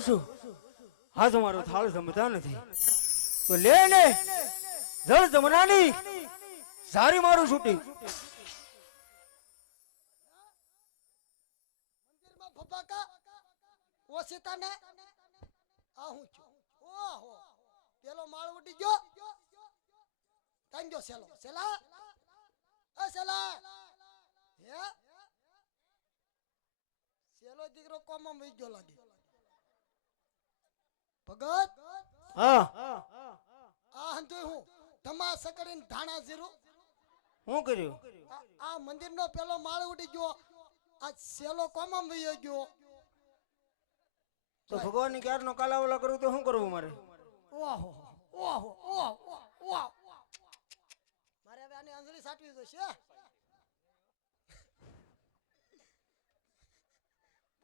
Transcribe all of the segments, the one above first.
કરું છું આજ મારો થાળ જમતા નથી તો લે ને જળ જમનાની સારી મારું છૂટી મંદિરમાં ફફાકા ઓસિતાને આ હું છું ઓહો પેલો માળ ઉડી ગયો કાંજો સેલો સેલા એ સેલા હે સેલો દીકરો કોમમાં વઈ ગયો લાગે ભગત હા આ હંતો હું ધમા સકડીને ધાણા જીરું શું કર્યું આ મંદિરનો પેલો માળ ઉડી ગયો આ સેલો કોમમાં વઈ ગયો તો ભગવાનની ક્યારનો કાલાવલા કરું તો શું કરવું મારે ઓહો ઓહો ઓહો ઓહો મારે હવે આની અંજલિ સાટવી જોઈશે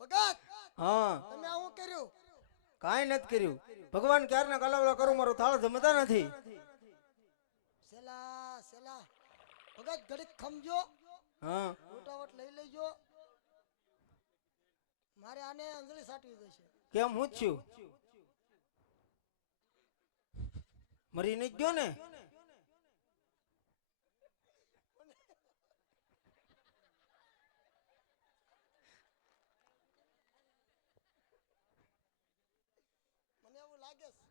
ભગત હા તમે શું કર્યું કાંઈ નથી કર્યું ભગવાન ક્યારના કાલાવલા કરું મારો થાળ જમતા નથી સેલા સેલા ભગત ઘડીક ખમજો હા ઉટાવટ લઈ લેજો મારે આને અંજલિ સાટવી જોઈશે કેમ હું જ છું મરી નહીં ગયો ને મને એવું લાગે છે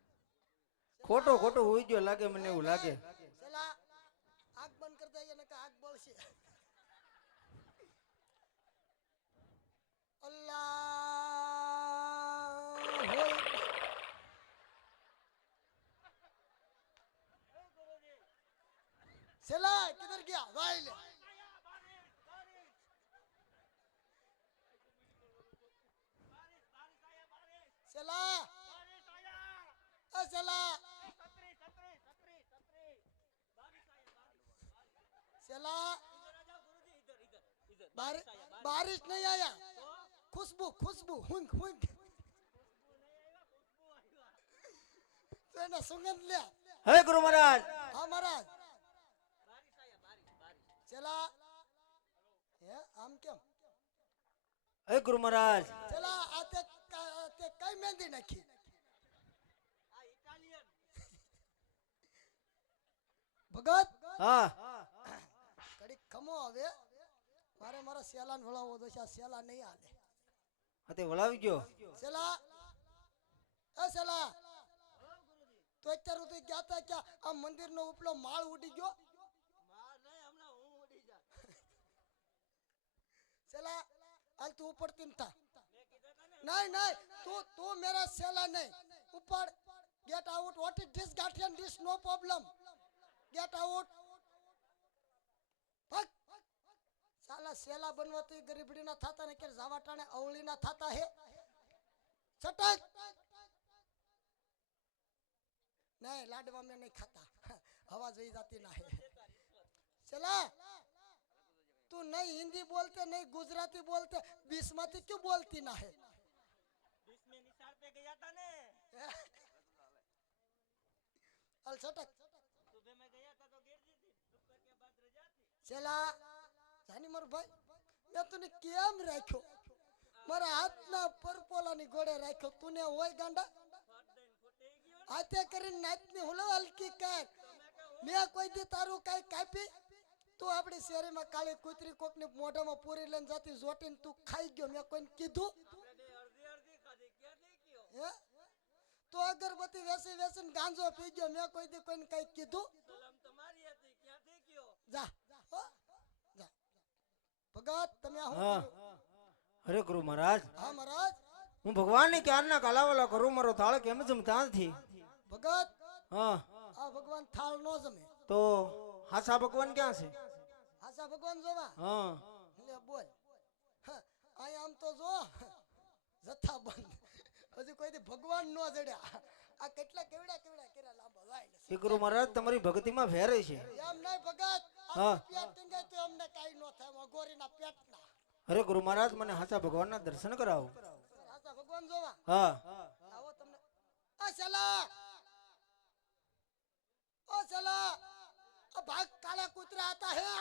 ખોટો ખોટો હોઈ ગયો લાગે મને એવું લાગે સેલા આગ બંધ કરી દઈએ ને કે આગ બળશે सेला किधर गया भाई ले सेला सेला सेला बारिश नहीं आया खुशबू खुशबू हुंग हुंग तो सुगंध ले હે ગુરુ મહારાજ हाँ महाराज चला ये आम क्यों હે ગુરુ મહારાજ चला आते आते कई मेहंदी नखी भगत હા कड़ी खमो હવે મારે મારા સેલાન વળાવો તો છે સેલા નહીં આલે હા તે વળાવી ગયો સેલા એ સેલા તો અત્યારે તો ગયા તા કે આ મંદિરનો ઉપલો માળ ઉડી ગયો सेला हाल तू ऊपर तीन था नहीं नहीं तू मेरा सेला नहीं ऊपर get out what is this guardian this no problem get out भाग साला सेला बनवाती गरीबड़ी ना थाता ने के जावाटाने अवली ना थाता है चटक नहीं लाडवा में नहीं खाता हवा जई जाती ना है सेला तू नहीं हिंदी बोलते नहीं गुजराती बोलते बिस्मती क्यों बोलती ना है बीच में निसार पे गया था ने अल सटक सुबह में गया था तो गिर दी थी दोपहर के बाद रजा थी चला जानी मारो भाई मैं तूने केम राख्यो मारा हाथ ना परपोला ની ગોળે રાખ્યો તુને હોય ગાંડા આતે કરીને નાચની હુલો હલકી કર મે કોઈ દી તારું કાઈ કાપી તું આપણી શેરીમાં કાળી કૂતરી કોકની મોઢામાં પૂરી લઈને જાતી જોટીને તું ખાઈ ગયો મેં કોઈને કીધું આપણે અડધી અડધી ખાધી ક્યાં દેખ્યો હે તો અગરબત્તી વેસી વેસીને ગાંજો પી ગયો મેં કોઈ દી કોઈને કઈ કીધું સલામ તમારી હતી ક્યાં દેખ્યો જા હો જા ભગત તમે આ હા શું અરે ગુરુ મહારાજ હા મહારાજ હું ભગવાનની ક્યારના કાલાવલા કરું મારો થાળ કેમ જમતા નથી ભગત હા આ ભગવાન થાળ નો જમે તો હાસા ભગવાન ક્યાં છે આશા ભગવાન જોવા હા લે બોલ આય આમ તો જો જથ્થા બંધ હજી કોઈ દી ભગવાન નો જડ્યા આ કેટલા કેવડા કેવડા કેરા લાંબા વાય એ ગુરુ મહારાજ તમારી ભક્તિમાં ફેરે છે એમ નહીં ભગત હા. આ પેટ ટીંગાય તો અમને કાઈ નો થાય અઘોરીના પેટના અરે ગુરુ મહારાજ મને હાસા ભગવાનના દર્શન કરાવો આશા ભગવાન જોવા હા આવો તમને આ સલા ओ चला भाग काला कुतरा आता है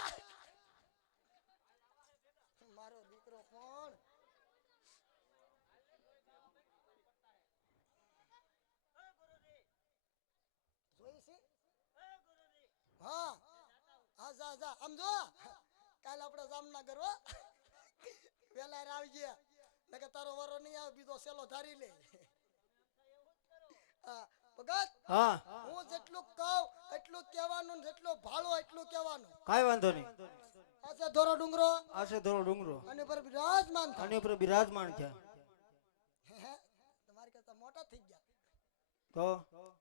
मारो दीकरो कौन આમ જો કાલ આપણે જામનગર હો વેલા આવી ગયા નકે તારો વારો નહીં આવે બીજો સેલો ધારી લે હા ભગત હા હું જેટલું કહું એટલું કહેવાનું ને જેટલું ભાળો એટલું કહેવાનું કાઈ વાંધો નહીં આ છે ધોરો ડુંગરો આ છે ધોળો ડુંગરો અને પર બિરાજમાન થાય આની ઉપર બિરાજમાન થયા તમારી કરતા મોટા થઈ ગયા તો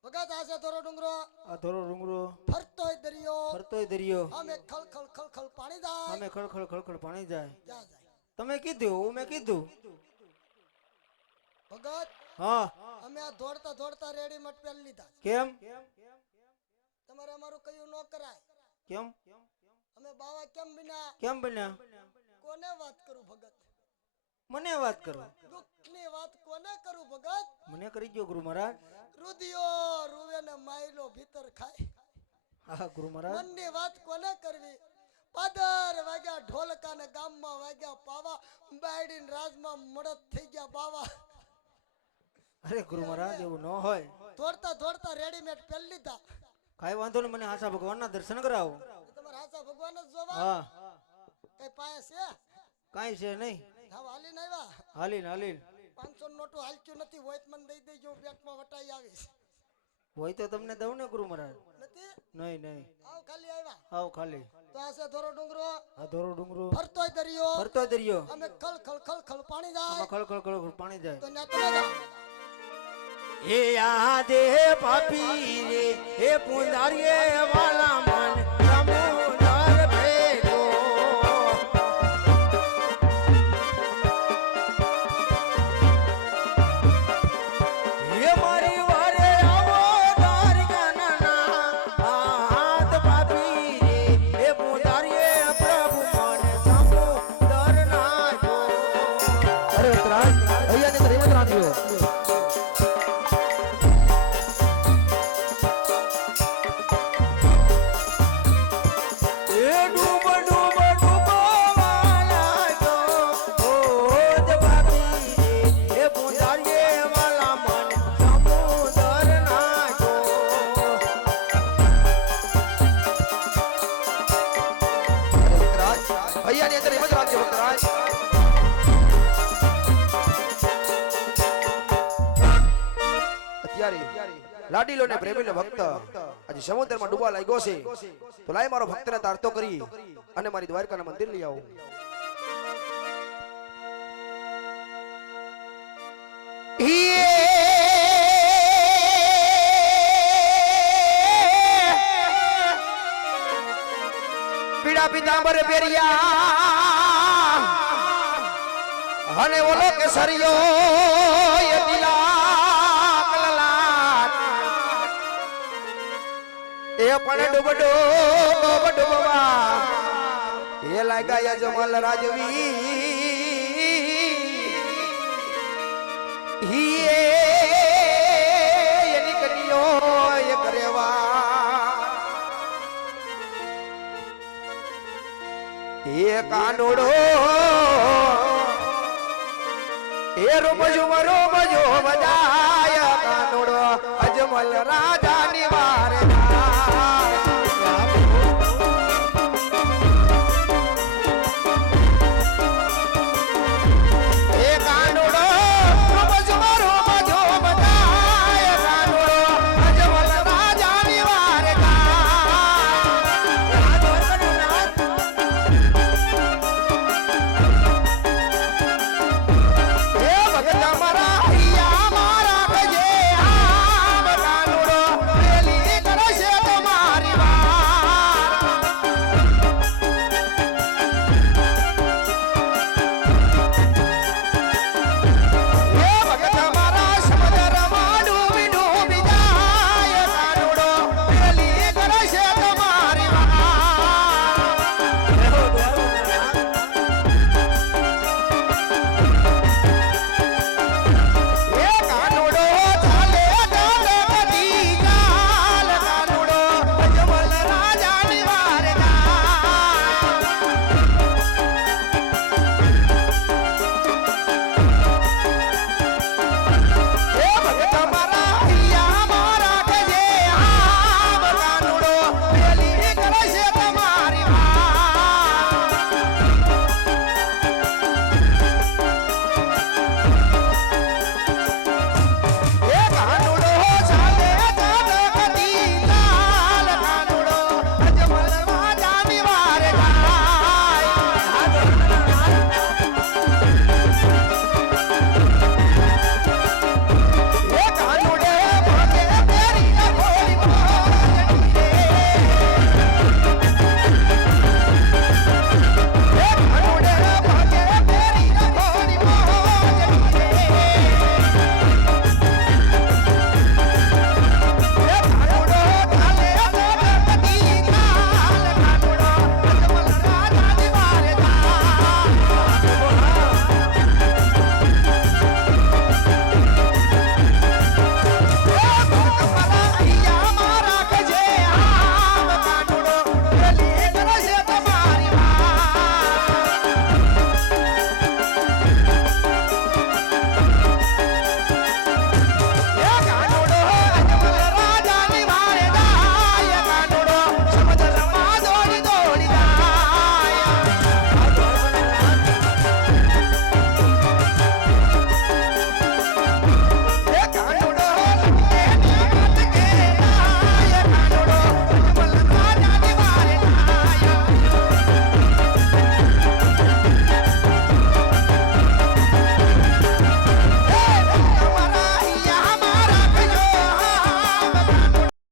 ભગત આ છે ધોરો ડુંગરો આ ધોળો ડુંગરો ફરતોય દરિયો ફરતોય દરિયો આમે ખળ ખળ ખળ ખળ પાણી જાય સામે ખળખળ ખળખળ પાણી જાય ક્યાં જાય તમે કીધું મેં કીધું ભગત હા અમે આ દોડતા દોડતા રેડીમેડ પહેરી લીધા કેમ તમારે અમારું કયું ન કરાય કેમ અમે બાવા કેમ બિના કેમ બન્યા કોને વાત કરું ભગત મને વાત કરો દુઃખની વાત કોને કરું ભગત મને કરી ગયો ગુરુ મહારાજ રુદિયો રૂવે ને માયલો ભીતર ખાય હા ગુરુ મહારાજ મનની વાત કોને કરવી પાદર વાગ્યા ઢોલકા ને ગામમાં વાગ્યા પાવા બાયડીન રાજમાં મળત થઈ ગયા બાવા અરે ગુરુ મહારાજ એવું ન હોય દોડતા દોડતા રેડીમેડ પહેરી લીધા કાઈ વાંધો નહીં મને આશા ભગવાનના દર્શન કરાવો તમારા હાચા ભગવાન જ જોવા હા કઈ પાયા છે કાઈ છે નહીં હા હાલીને આવ્યા હાલીન હાલીન 500 નોટો હાલતું નથી હોય તો મને દઈ દેજો બેંકમાં વટાઈ આવીશ હોય તો તમને દઉં ને ગુરુ મહારાજ નથી નહીં નહીં આવ ખાલી આવ્યા આવ ખાલી તો આ છે ધોરો ડુંગરો આ ધોળો ડુંગરો ફરતોય દરિયો ફરતોય દરિયો અમે ખળ ખળ ખળ ખળ પાણી જાય આમાં ખળખળ ખળખળ પાણી જાય તો ન્યા તમે જાઓ એ આદે પાપી રે હે પુંજારીએ વાલા મન સમુદર ભેગો હે મારી વારે આવો દ્વારકાના હાથ પાપી રે હે પુંજારીએ પ્રભુ મન સમુદર નાખો અરે ઉત્તરાયણ અહીંયા ને રેવત રાખ્યો અહીંયા ની અંદર રેવત રાખ્યો ઉત્તરાયણ અત્યારે લાડીલો ને પ્રેમીલો ભક્ત આજે સમુદ્રમાં ડૂબવા લાગ્યો છે તો લાય મારો ભક્તને તારતો કરી અને મારી દ્વારકાના મંદિર લઈ આવો પીડા પીતાંબર પેરિયા અને ઓલો કેસરિયો એ તિલક લલાટ એ પણ ડૂબડો ડૂબવા એ લાગ્યા જમલ રાજવી હી એની કન્યો એ કરેવા એ કાનોડો એ રોમજો બજાય કાનોડો અજમલ રાજાની